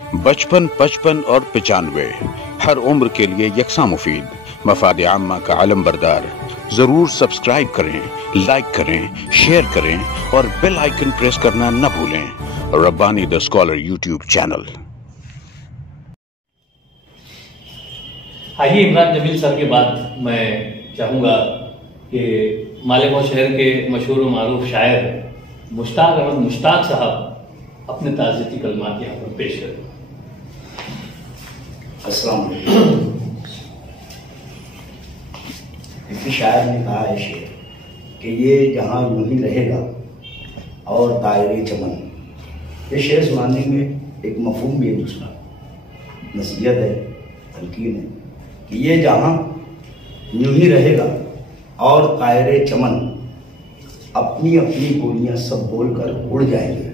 55, 55 और 95 हर उम्र के लिए यकसा मुफीद, मफाद आम्मा का आलम बरदार। जरूर सब्सक्राइब करें, लाइक करें, शेयर करें और बेल आइकन प्रेस करना न भूलें। Rabbani the scholar YouTube channel. आइए इमरान जमील सर के बाद मैं चाहूँगा कि मालेगांव शहर के मशहूर व मारूफ शायर मुश्ताक अहमद मुश्ताक साहब अपने ताज़ियती कलमात यहाँ पर पेश करें। अस्सलाम वालेकुम। किसी शायर ने कहा है शेर कि ये जहाँ यूं ही रहेगा और दायरे चमन। ये शेर सुनाने में एक मफहूम भी है, दूसरा नसीहत है, तलकीन है कि ये जहाँ यूं ही रहेगा और दायरे चमन, अपनी अपनी बोलियां सब बोलकर उड़ जाएंगे।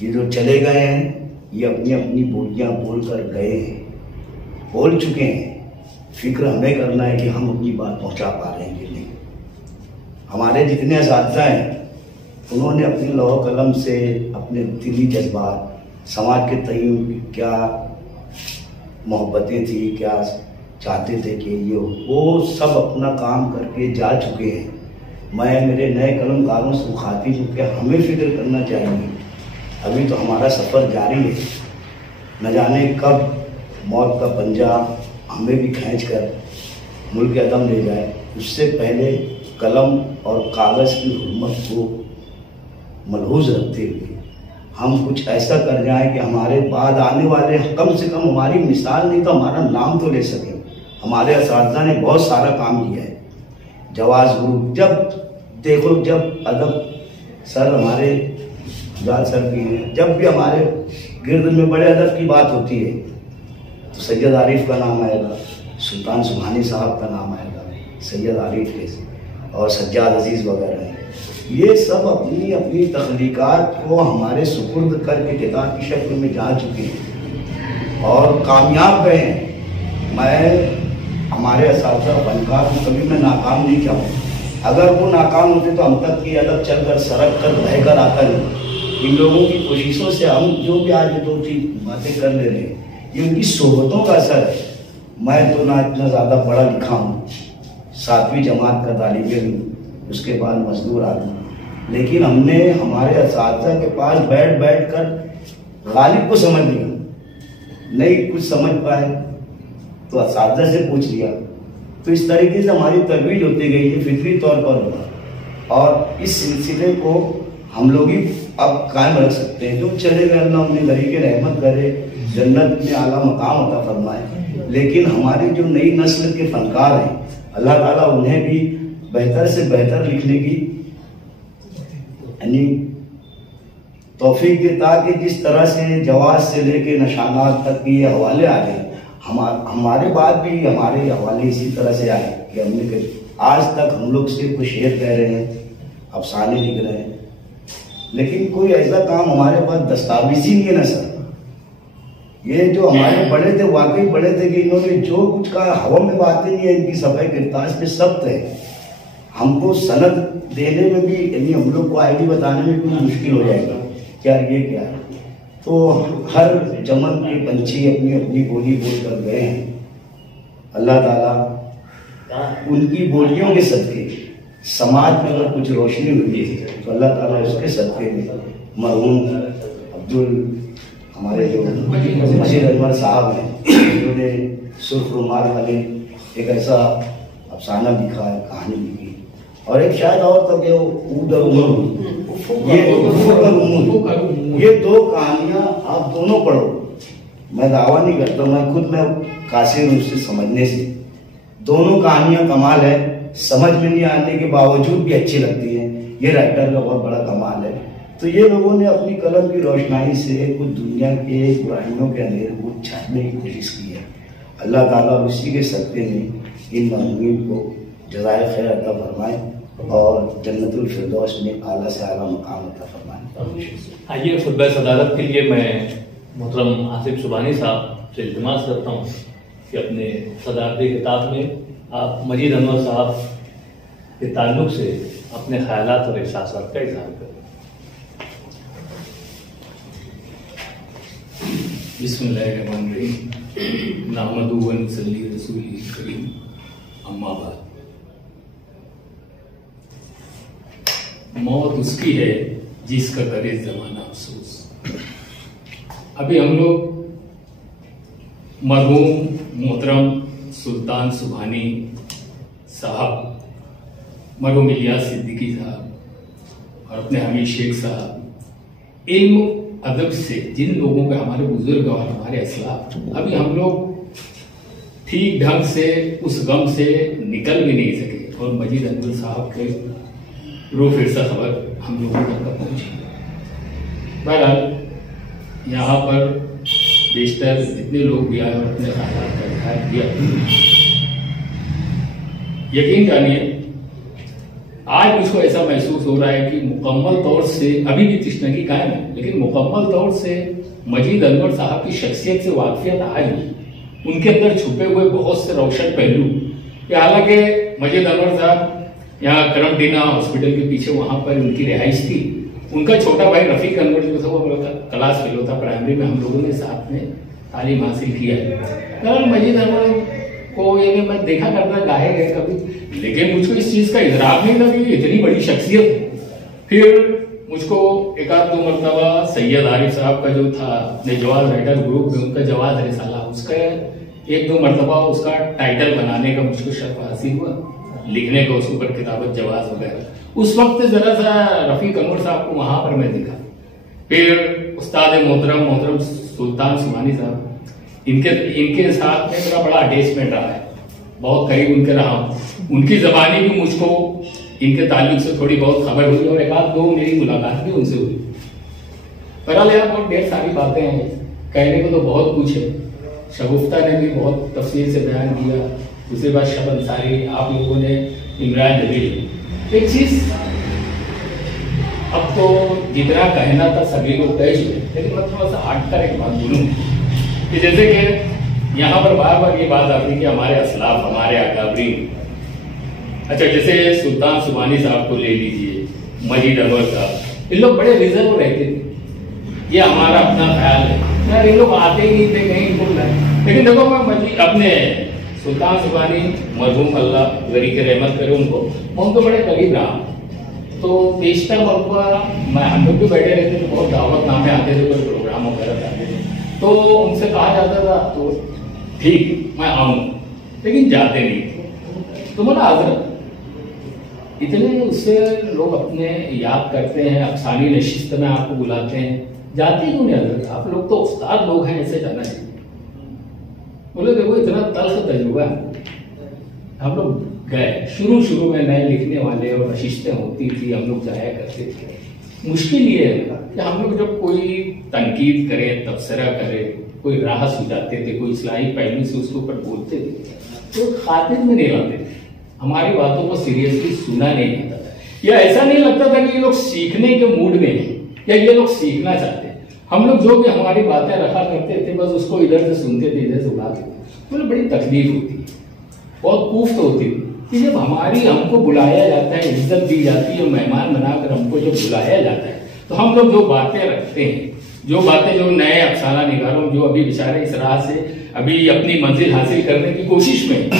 ये जो चले गए हैं ये अपनी अपनी बोलियां बोलकर गए हैं, बोल चुके हैं। फिक्र हमें करना है कि हम अपनी बात पहुंचा पा रहे हैं कि नहीं। हमारे जितने असातिज़ा हैं उन्होंने अपने लौह कलम से अपने दिली जज्बात, समाज के तय्युम क्या मोहब्बतें थी, क्या चाहते थे कि ये वो सब अपना काम करके जा चुके हैं। मैं मेरे नए कलमकारों से मुखातिब हूँ कि हमें फिक्र करना चाहिए। अभी तो हमारा सफ़र जारी है, न जाने कब मौत का पंजा हमें भी खींच कर मुल्क अदम ले जाए। उससे पहले कलम और कागज़ की हुर्मत को मलहूज रखते हुए हम कुछ ऐसा कर जाएं कि हमारे बाद आने वाले कम से कम हमारी मिसाल नहीं तो हमारा नाम तो ले सकें। हमारे असातिज़ा ने बहुत सारा काम किया है। जवाज़ गुरु, जब देखो, जब अदब सर हमारे जाल सर भी हैं, जब भी हमारे गिर्द में बड़े अदब की बात होती है तो सैयद आरिफ का नाम आएगा, सुल्तान सुभानी साहब का नाम आएगा, सैयद आरिफ के और सज्जाद अजीज़ वगैरह हैं। ये सब अपनी अपनी तख्लीकात को हमारे सुपुर्द करके किताब की शक्ल में जा चुके हैं और कामयाब गए हैं। मैं हमारे असातिज़ा फनकार को कभी मैं नाकाम नहीं चाहूँ। अगर वो नाकाम होते तो हम तक की अदब चल कर सरक कर बह कर आता नहीं। इन लोगों की कोशिशों से हम जो भी आज दो तीन बातें कर ले रहे हैं ये उनकी सोहबतों का असर है। मैं तो ना इतना ज़्यादा पढ़ा लिखा हूँ, 7वीं जमात का तालिब इल्म, उसके बाद मजदूर आदमी, लेकिन हमने हमारे असातिज़ा के पास बैठ बैठ कर गालिब को समझ लिया। नहीं कुछ समझ पाए तो असातिज़ा से पूछ लिया। तो इस तरीके से हमारी तरवीज होती गई, ये फितरी तौर पर हुआ और इस सिलसिले को हम लोग ही अब कायम रख सकते हैं। जो चले गए अल्लाह उन्हें गरीब रहमत करे, जन्नत में आला मकाम अता फरमाए। लेकिन हमारी जो नई नस्ल के फनकार हैं अल्लाह ताला उन्हें भी बेहतर से बेहतर लिखने की यानी तौफीक दे, ताकि जिस तरह से जवाज से लेके नशानात तक के ये हवाले आ गए, हमारे बाद भी हमारे हवाले इसी तरह से आए कि हमने आज तक हम लोग सिर्फ कुछ शेर कह रहे हैं, अफसाने लिख रहे हैं, लेकिन कोई ऐसा काम हमारे पास दस्तावेजी नहीं है ना सर। ये जो हमारे बड़े थे वाकई बड़े थे कि इन्होंने जो कुछ कहा हवा में बातें नहीं है, इनकी सफाई किरताज पे सख्त है। हमको सनद देने में भी यानी हम लोग को आईडी बताने में भी मुश्किल हो जाएगा क्या ये क्या है। तो हर चमन के पंछी अपनी अपनी बोली बोल कर गए हैं। अल्लाह ताला उनकी बोलियों के सदके समाज में अगर कुछ रोशनी हुई है तो अल्लाह ताला उसके सदके में मरहूम अब्दुल हमारे जो मजीद अनवर साहब हैं उन्होंने सुर्ख रुमाल वाले एक ऐसा अफसाना लिखा है, कहानी लिखी, और एक शायद और तक ये दो कहानियाँ आप दोनों पढ़ो। मैं दावा नहीं करता, मैं कासिर हूँ उससे समझने से। दोनों कहानियाँ कमाल है, समझ में नहीं आने के बावजूद भी अच्छी लगती हैं। ये राइटर का बहुत बड़ा कमाल है। तो ये लोगों ने अपनी कलम की रोशनाई से कुछ दुनिया के बुराइयों के अंधेरे को छाटने की कोशिश की है। अल्लाह ताला उसी के सदक़े में इन मज़लूमीन को जज़ाए खैर अता फरमाए और जन्नतुल फिरदौस में आला से आला मकाम अता फरमाए। आइए खुतबा सदारत के लिए मैं मोहतरम आसिफ सुभानी साहब से इल्तिमास करता हूँ कि अपने सदारती किताब में आप मजीद अनवर साहब के ताल्लुक से अपने ख्यालात और एहसासात का इज़हार करें। बिस्मिल्लाहिर्रहमानिर्रहीम नहमदुहु व नसल्ली अला रसूलिल करीम अम्मा बाद। मौत उसकी है जिसका करे जमाना अफसोस। अभी हम लोग मरहूम मोहतरम सुल्तान सुभानी साहब, मरहूम इलियास सिद्दीकी साहब और अपने हमीद शेख साहब, इल्म अदब से जिन लोगों के, हमारे बुजुर्ग और हमारे असलाफ, अभी हम लोग ठीक ढंग से उस गम से निकल भी नहीं सके और मजीद अनवर साहब के रूह फिरसा खबर हम लोगों तक पहुंची। बहरहाल यहाँ पर बेशतर जितने लोग भी आए और अपने हालात का इजहार किया, यकीन जानिए आज मुझको ऐसा महसूस हो रहा है कि मुकम्मल तौर से अभी भी तशनगी कायम है, लेकिन मुकम्मल तौर से मजीद अनवर साहब की शख्सियत से वाकफियत आज भी, उनके अंदर छुपे हुए बहुत से रोशन पहलू, हालांकि मजीद अनवर साहब यहाँ करमटीना हॉस्पिटल के पीछे वहां पर उनकी रिहाइश थी। उनका छोटा भाई रफीक अनवर जो था वो क्लास फेलो था, प्राइमरी में हम लोगों ने साथ में तालीम हासिल किया है। मजीद अनवर को ये मैं देखा करता गाहे गए कभी, लेकिन मुझको इस चीज का इदराक नहीं था कि इतनी बड़ी शख्सियत है। फिर मुझको एक आध दो मरतबा सैयद आरिफ साहब का जो था जवाद राइटर ग्रुप में, उनका जवाद रिसाला, उसका एक दो मरतबा उसका टाइटल बनाने का मुझको शर्फ हासिल हुआ, लिखने का उसके ऊपर किताबत जवाज वगैरह। उस वक्त जरा सा रफीक अनवर साहब को वहां पर मैं देखा। फिर उस्ताद मोहतरम सुल्तान सुभानी साहब, इनके साथ में मेरा बड़ा अटैचमेंट रहा है, बहुत करीब उनके रहा हूं। उनकी जबानी भी मुझको इनके ताल्लुक से थोड़ी बहुत खबर हुई और एक आध दो मेरी मुलाकात भी उनसे हुई। बहरहाल यार बहुत ढेर सारी बातें हैं, कहने को तो बहुत कुछ है। शगुफ्ता ने भी बहुत तफसील से बयान किया, दूसरी बात शब अंसारी, आप लोगों ने इमरान जबील। एक चीज अब तो जितना कहना था सभी लोग कह चुके, लेकिन मैं थोड़ा सा हट कर एक बात बोलूं कि जैसे कि यहाँ पर बार बार ये बात आती है कि हमारे असलाफ, हमारे अकाबरीन, अच्छा जैसे सुल्तान सुभानी साहब को ले लीजिए, मजीद अनवर साहब, इन लोग बड़े रिजर्व रहते थे। ये हमारा अपना ख्याल है यार, इन लोग आते ही नहीं थे कहीं बोल रहे। लेकिन देखो मैं मजीद अपने सुल्तान सुभानी मरहूम अल्लाह गरी के रहमत करे उनको, मैं उनको बड़े करीब रहा। तो बेशतर मरतबा मैं, हम लोग भी बैठे रहते थे, बहुत दावत नामे आते थे, कोई प्रोग्राम वगैरह आते थे, तो उनसे कहा जाता था तो ठीक मैं आऊं, लेकिन जाते नहीं थे। तो बोला हजरत इतने उससे लोग अपने याद करते हैं, अफसानी नशिस्त में आपको बुलाते हैं, जाते क्यों नहीं हजरत? आप लोग तो उस्ताद लोग हैं, ऐसे जाना चाहिए। बोले देखो इतना तल्ख तजुर्बा है, हम लोग गए, शुरू में नए लिखने वाले और नशिस्तें होती थी, हम लोग जाया करते थे। मुश्किल ये है कि हम लोग जब कोई तनकीद करें, तबसरा करें, कोई राह सुझाते थे, कोई इस्लाही पहलू से उसके ऊपर बोलते थे, तो खातिर में नहीं लाते थे, हमारी बातों को सीरियसली सुना नहीं जाता था, या ऐसा नहीं लगता था कि ये लोग सीखने के मूड में हैं या ये लोग सीखना चाहते हैं। हम लोग जो भी हमारी बातें रखा करते थे बस उसको इधर से सुनते थे, इधर से उड़ाते थे। तो बड़ी तकलीफ होती है, बहुत कुफ्त होती है कि जब हमको बुलाया जाता है, इज्जत दी जाती है, मेहमान बनाकर हमको जब बुलाया जाता है, तो हम लोग जो बातें रखते हैं, जो बातें जो नए अफसाना निगारों जो अभी बेचारे इस राह से अभी अपनी मंजिल हासिल करने की कोशिश में,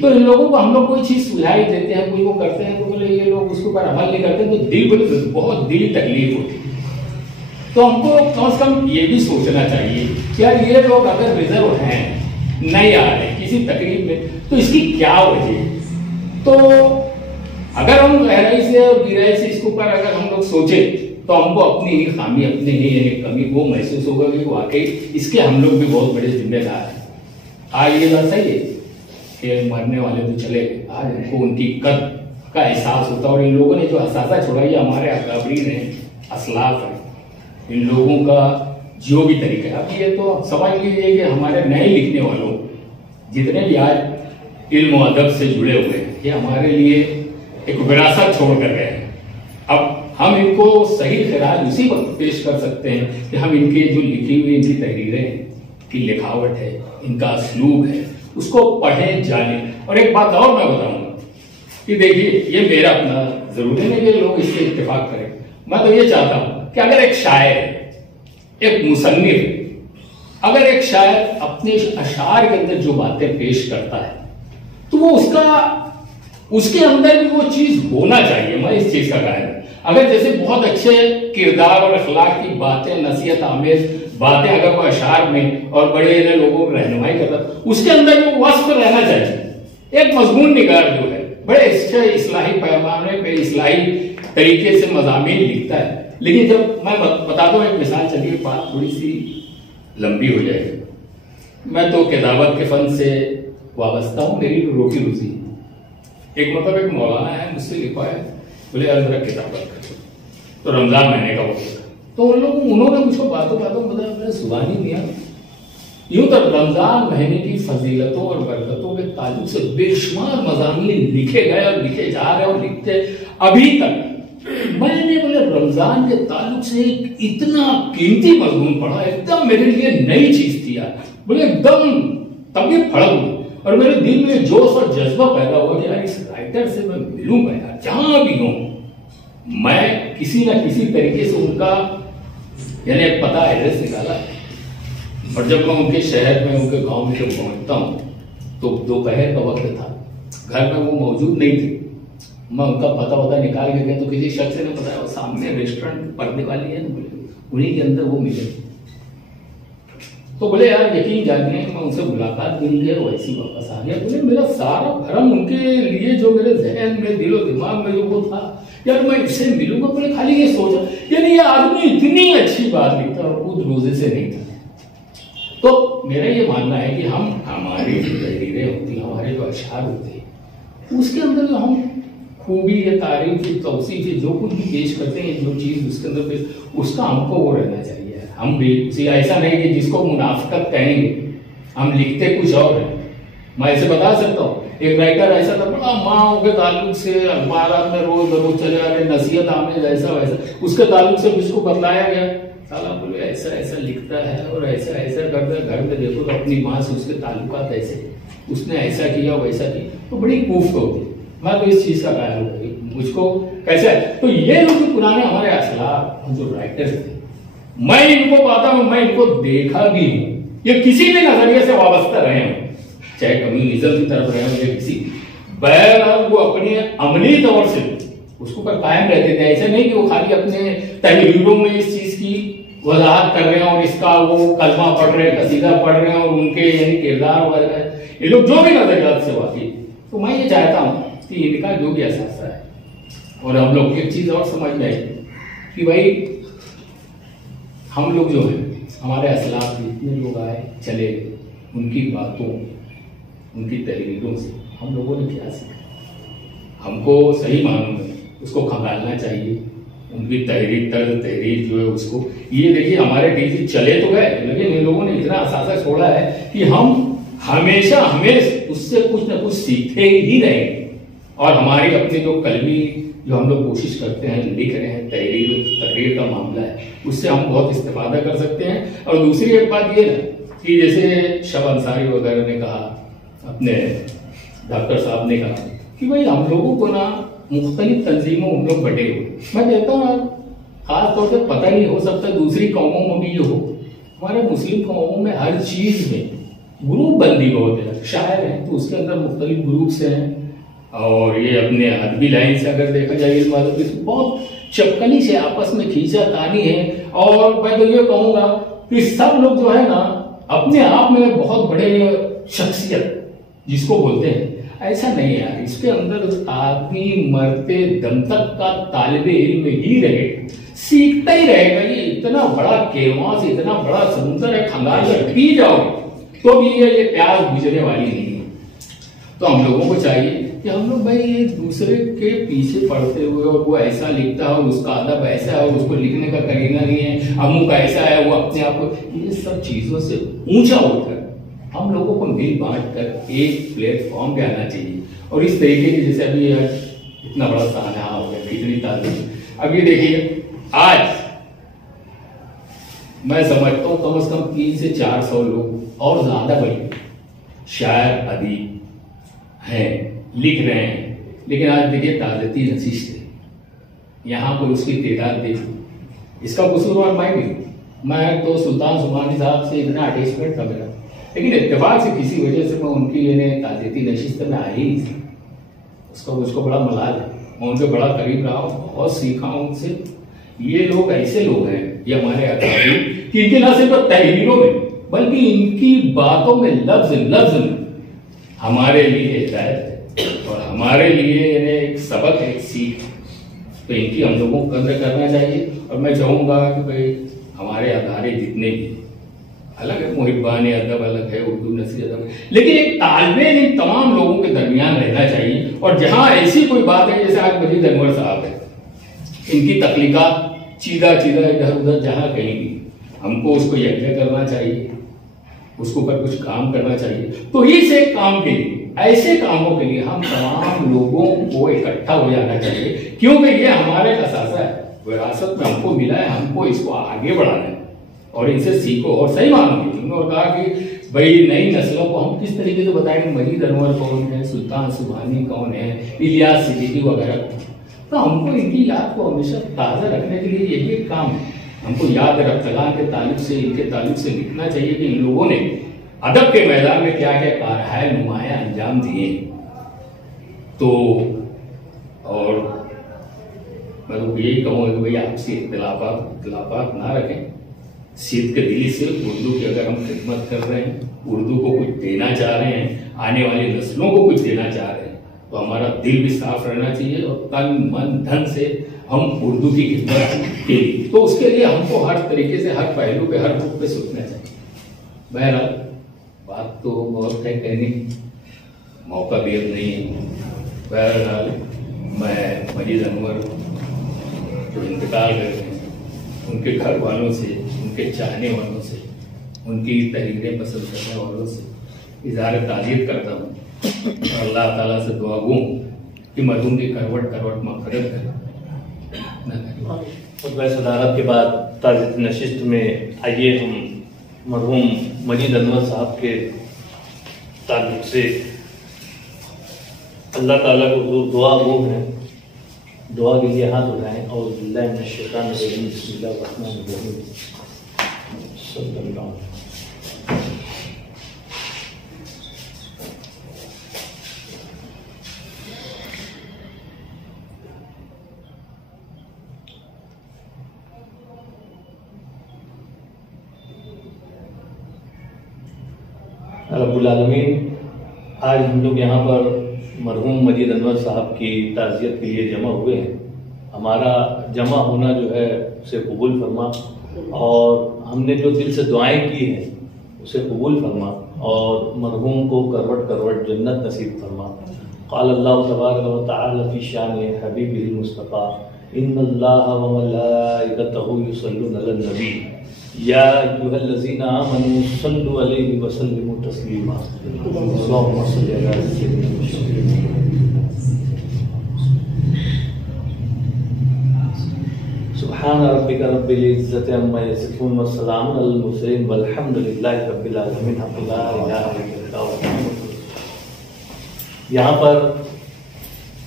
तो इन लोगों को हम लोग कोई चीज सुझाई देते हैं, कोई वो करते हैं, तो बोले ये लोग उसके ऊपर अमल नहीं करते, तो बहुत दिल तकलीफ होती है। तो हमको कम से कम ये भी सोचना चाहिए कि यार ये लोग अगर रिजर्व हैं, नहीं आ रहे किसी तकलीफ में, तो इसकी क्या वजह है? तो अगर हम गहराई से और गहराई से इसके ऊपर अगर हम लोग सोचे तो हमको अपनी ही खामी, अपनी ही कमी वो महसूस होगा कि वाकई इसके हम लोग भी बहुत बड़े जिम्मेदार हैं। आज ये बात सही है कि मरने वाले तो चले गए, आज हमको उनकी कद्र का एहसास होता है, और इन लोगों ने जो असासा छोड़ा, ये हमारे अकाबरीन हैं, असलाफ हैं, इन लोगों का जो भी तरीका है। अब ये तो समझ लीजिए कि हमारे नए लिखने वालों जितने भी आज इल्म और अदब से जुड़े हुए हैं, ये हमारे लिए एक विरासत छोड़ कर गए हैं। अब हम इनको सही खिराज उसी वक्त पेश कर सकते हैं कि हम इनके जो लिखी हुई इनकी तहरीरें हैं, की लिखावट है, इनका असलूब है, उसको पढ़ें, जानें। और एक बात और मैं बताऊंगा कि देखिए ये मेरा अपना, जरूरी नहीं कि लोग इससे इत्तेफाक करें, मैं तो ये चाहता हूं कि अगर एक शायर, एक मुसन्निफ अगर एक शायर अपने अशार के अंदर जो बातें पेश करता है तो वो उसके अंदर भी वो चीज होना चाहिए। मैं इस चीज का कायल हूं। अगर जैसे बहुत अच्छे किरदार और अखलाक की बातें, नसीहत आमेज बातें अगर वो अशार में और बड़े लोगों को रहनुमाई करता, उसके अंदर वो वस्फ रहना चाहिए। एक मजमून निगार जो है बड़े अच्छे इस्लाही पैमाने पे इस्लाही तरीके से मज़ामीन लिखता है। लेकिन जब मैं बताता हूँ एक मिसाल, चलिए बात थोड़ी सी लंबी हो जाएगी। मैं तो किताबत के फन से वाबस्ता हूँ, मेरी रोटी रोजी। एक एक मौलाना है, मुझसे लिखा है, बोले यार मेरा किताबत कर। तो रमजान महीने का वक्त, तो उन्होंने मुझको बातों बताया, मेरे सुबानी मियां यूं तो रमजान महीने की फजीलतों और बरकतों के ताल्लुक से बेशुमार मज़ामीन लिखे गए और लिखे जा रहे और लिखते अभी तक। मैंने बोले रमजान के ताल्लुक से एक इतना कीमती मजमून पढ़ा, एकदम मेरे लिए नई चीज थी यार। बोले एकदम तबीयत फड़क हुई और मेरे दिल में जोश और जज्बा पैदा हुआ कि यार इस राइटर से मैं मिलूंगा यार, जहां भी हूं मैं किसी ना किसी तरीके से उनका यानी पता एड्रेस निकाला। और जब मैं उनके शहर में, उनके गांव में जब पहुंचता हूं तो दोपहर का वक्त था, घर में वो मौजूद नहीं थे। मैं उनका पता निकाल के गया तो किसी शख्स ने बताया सामने रेस्टोरेंट पर्दे वाली है ना, बोले उन्हीं के अंदर वो मिले। तो बोले यार यकीन जानिए मैं उनसे मुलाकात मिल गई, वैसी वापस आ गया। बोले मेरा सारा भरम उनके लिए जो मेरे जहन में, दिलो दिमाग में जो वो था यार मैं इससे मिलूंगा। बोले खाली ये सोचा, यानी ये आदमी इतनी अच्छी बात लिखता और खुद रोजे से नहीं था। तो मेरा ये मानना है कि हम हमारी जो तहरीरें होती हैं, हमारे जो अशार होते हैं, उसके अंदर जो हम खूबी या तारीफ या तौसीफ जो कुछ भी पेश करते हैं, जो चीज़ उसके अंदर पेश, उसका हमको वो रहना चाहिए। हम भी ऐसा नहीं कि जिसको मुनाफिकत कहेंगे, हम लिखते कुछ और है। मैं ऐसे बता सकता हूँ, एक राइटर ऐसा था, बड़ा माँ के ताल्लुक से अखबार में रोज बरोज चले आ रहे, नसीहत आमेज ऐसा वैसा, उसके ताल्लुक से जिसको बतलाया गया, साला बोले ऐसा ऐसा लिखता है और ऐसा ऐसा करता है, घर में देखो तो अपनी माँ से उसके ताल्लुकात ऐसे, उसने ऐसा किया वैसा किया, तो बड़ी कूफ होती। मैं तो इस चीज का कायल हूँ, मुझको कैसा है। तो ये लोग पुराने हमारे असलाफ जो राइटर्स थे, मैं इनको पाता हूँ, मैं इनको देखा भी हूँ, ये किसी भी नजरिए से वाबस्ता रहे हो, चाहे कम्युनिज्म की तरफ रहे हो या किसी, बहरहाल वो अपने अमली तौर से उसको पर कायम रहते थे। ऐसे नहीं कि वो खाली अपने तहरीरों में इस चीज की वजाहत कर रहे हैं और इसका वो कलमा पढ़ रहे हैं, कसीदा पढ़ रहे हैं और उनके यानी किरदार वगैरह ये लोग जो भी नजरियात से वाकिफ। तो मैं ये चाहता हूँ कि इनका जो भी एहसास है, और हम लोग एक चीज और समझ में आई कि भाई हम लोग जो है हमारे असलाफ जितने लोग आए चले, उनकी बातों, उनकी तहरीरों से हम लोगों ने क्या सीखा, हमको सही मानों में उसको खंगालना चाहिए। उनकी तहरीर जो है उसको, ये देखिए हमारे टीचर चले तो गए, लेकिन इन लोगों ने इतना असासा छोड़ा है कि हम हमेशा उससे कुछ ना कुछ सीखते ही रहे। और हमारी अपनी जो कलमी जो हम लोग कोशिश करते हैं, लिख रहे हैं, तहरीर का मामला है, उससे हम बहुत इस्तेफादा कर सकते हैं। और दूसरी एक बात ये ना कि जैसे शब अंसारी वगैरह ने कहा, अपने डॉक्टर साहब ने कहा कि भाई हम लोगों को ना मुख्तलिफ तंजीमों हम लोग बटे हुए, मैं कहता हूँ खास तौर पर पता नहीं, हो सकता है दूसरी कौमों में भी ये हो, हमारे मुस्लिम कौमों में हर चीज में ग्रुप बंदी बहुत है। शायर है तो उसके अंदर मुख्तलिफ ग्रुप्स हैं, और ये अपने अदबी लाइन से अगर देखा जाए बहुत चपकली से आपस में खींचा तानी है। और मैं तो ये कहूंगा कि सब लोग जो है ना अपने आप में बहुत बड़े शख्सियत जिसको बोलते हैं, ऐसा नहीं है यार। इसके अंदर आदमी मरते दम तक का तालिबे इल्म ही रहे, सीखता ही रहेगा। ये इतना बड़ा केवास, इतना बड़ा समुद्र है, खंगाल कर पी जाओगे तो भी ये प्यास गुजरने वाली नहीं है। तो हम लोगों को चाहिए कि हम लोग भाई एक दूसरे के पीछे पड़ते हुए, और वो ऐसा लिखता है और उसका अदब ऐसा है और उसको लिखने का करीना नहीं है, अमुक ऐसा है, वो अपने आप को, ये सब चीजों से ऊंचा उठकर हम लोगों को मिल बांट कर एक प्लेटफॉर्म पे आना चाहिए। और इस तरीके की जैसे अभी इतना बड़ा साना हो गया, कितनी तारीफ। अब ये देखिए आज मैं समझता हूँ कम से कम 300 से 400 लोग और ज्यादा बड़े शायर अदीब हैं, लिख रहे हैं। लेकिन आज देखिए ताज़ती नशीश है, यहाँ पर उसकी तादाद देखिए, इसका कसूरवार मैं भी, मैं तो सुल्तान सुबानी साहब से इतना अटैचमेंट था मेरा, लेकिन इत्तेफाक से किसी वजह से मैं उनकी ताज़ियती नशिस्त में आ ही नहीं थी। उसका मुझको बड़ा मलाल है, मैं उनके बड़ा करीब रहा हूँ, बहुत सीखा हूँ उनसे। ये लोग ऐसे लोग हैं, ये हमारे अकाबी कि इनके न सिर्फ तहरीरों में बल्कि इनकी बातों में लफ्ज लफ्ज में हमारे लिए हिदायत है और हमारे लिए इन्हें एक सबक है, एक सीख। तो इनकी हम लोगों को कदर करना चाहिए। और मैं चाहूँगा कि भाई हमारे अदारे जितने भी अलग है, मुहिब्बान अदब अलग है, उर्दू नस्री अदब, लेकिन एक तालमेल इन तमाम लोगों के दरमियान रहना चाहिए। और जहाँ ऐसी कोई बात है, जैसे आज मजीद अनवर साहब है, इनकी तख्लीकात चीदा चीदा इधर उधर जहाँ कहीं भी, हमको उसको यज्ञ करना चाहिए, उसके ऊपर कुछ काम करना चाहिए। तो इस एक काम के लिए, ऐसे कामों के लिए हम तमाम लोगों को इकट्ठा हो जाना चाहिए, क्योंकि ये हमारे का सासा है, विरासत में हमको मिला है, हमको इसको आगे बढ़ाना है और इनसे सीखो। और सही मानूंगी उन्होंने कहा कि भाई नई नस्लों को हम किस तरीके से बताएंगे, मजीद अनवर कौन है, सुल्तान सुबानी कौन है, इलियास सिद्दीकी वगैरह। तो हमको इनकी याद को हमेशा ताज़ा रखने के लिए यही एक काम है। हमको याद रफ्तगान के ताल्लुक से, इनके ताल्लुक से लिखना चाहिए कि इन लोगों ने अदब के मैदान में क्या क्या कारहाय नुमाया अंजाम दिए। तो और मैं तो यही कहूँगा कि भाई आपसे इख्तिलाफात ना रखें, सीध के दिली से उर्दू की अगर हम खिदमत कर रहे हैं, उर्दू को कुछ देना चाह रहे हैं, आने वाली नस्लों को कुछ देना चाह रहे हैं, तो हमारा दिल भी साफ रहना चाहिए और तन मन धन से हम उर्दू की खिदमत के लिए, तो उसके लिए हमको हर तरीके से, हर पहलू पे, हर रुख पे सोचना चाहिए। बहरहाल बात तो बहुत है कहने, मौका भी अब नहीं है। बहरहाल मैं मजीद अनवर जो इंतकाल कर रहे हैं, उनके घर वालों से, उनके चाहने वालों से, उनकी तहरीरें पसंद करने वालों से इज़हार ताज़ियत करता हूँ। अल्लाह ताला से दुआ गो कि मरहूम की करवट करवट मग़फ़िरत करे। खुतबा सदारत के बाद ताज़ियत नशिस्त में आइए हम मरहूम मजीद अनवर साहब के ताल्लुक से अल्लाह ताला को जो दुआ गो हैं, दुआ के लिए हाथ उठाएं और रब्बुल आलमीन, आज हम लोग यहाँ पर मरहूम मजीद अनवर साहब की ताज़ियत के लिए जमा हुए हैं। हमारा जमा होना जो है उसे कबूल फरमा और हमने जो दिल से दुआएं की हैं उसे कबूल फरमा और मरहूम को करवट करवट जन्नत नसीब फरमा। क़ाल अल्लाहु तबारक व तआला फ़ी शान हबीबिल मुस्तफ़ा इन्नल्लाहा व मलाइकतहु युसल्लूना अलन नबी या अय्युहल्लज़ीना आमनू सल्लु अलैहि व सल्लिमू तस्लीमा। अल्लाहुम्मा सल्लि अला सय्यिदिना सुब्हान रब्बिका रब्बिल इज़्ज़ति अम्मा यसिफून व सलामुन अलल मुरसलीन वल्हम्दुलिल्लाहि रब्बिल आलमीन। ला इलाहा इल्लल्लाह। यहाँ पर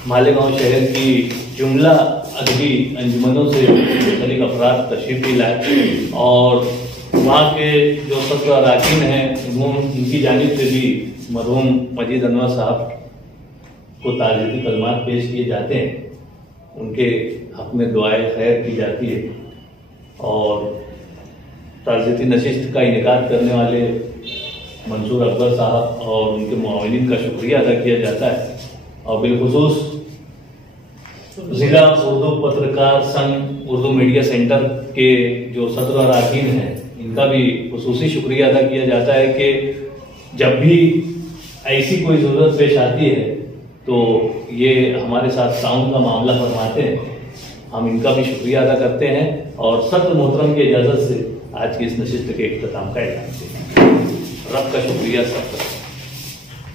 मालेगांव शहर की जुमला अदबी अंजुमनों से मुख्तलिफ अफराद तशरीफ लाए और वहाँ के जो सत्र अराकीन हैं उनकी जानिब से भी मरहूम मजीद अनवर साहब को ताज़ियती कलमात पेश किए जाते हैं, उनके हक में दुआए खैर की जाती है और ताज़ियती नशिस्त का इनेकाद करने वाले मंसूर अकबर साहब और उनके मुआविनीन का शुक्रिया अदा किया जाता है और बिलखुसूस जिला उर्दू पत्रकार संघ उर्दू मीडिया सेंटर के जो सदर और अरकान हैं इनका भी खुसूसी शुक्रिया अदा किया जाता है कि जब भी ऐसी कोई ज़रूरत पेश आती है तो ये हमारे साथ ताउन का मामला फरमाते हैं। हम इनका भी शुक्रिया अदा करते हैं और सत्र मोहतरम की इजाज़त से आज की इस नशिस्त के इख्तिताम का ऐलान करते हैं। रब का शुक्रिया सब।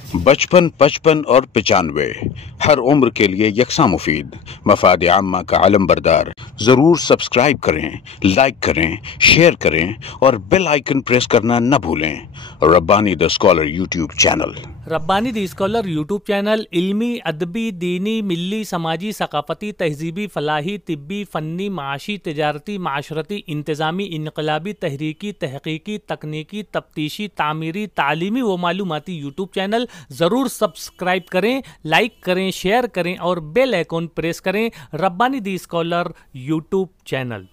55, 55 और 95 हर उम्र के लिए यकसां मुफीद, मफाद आम्मा का आलम बरदार। जरूर सब्सक्राइब करें, लाइक करें, शेयर करें और बेल आइकन प्रेस करना न भूलें। Rabbani the scholar YouTube channel. Rabbani the scholar YouTube channel इल्मी, अदबी, दीनी, मिल्ली, समाजी, सकाफती, तहजीबी, फलाही, तिब्बी, फ़न्नी, माशी, तिजारती, माशरती, इंतज़ामी, इनकलाबी, तहरीकी, तहकीकी, तकनीकी, तफ्तीशी, तामीरी, तालीमी व मालूमाती यूट्यूब चैनल। ज़रूर सब्सक्राइब करें, लाइक करें, शेयर करें और बेल आइकन प्रेस करें। Rabbani the scholar YouTube channel.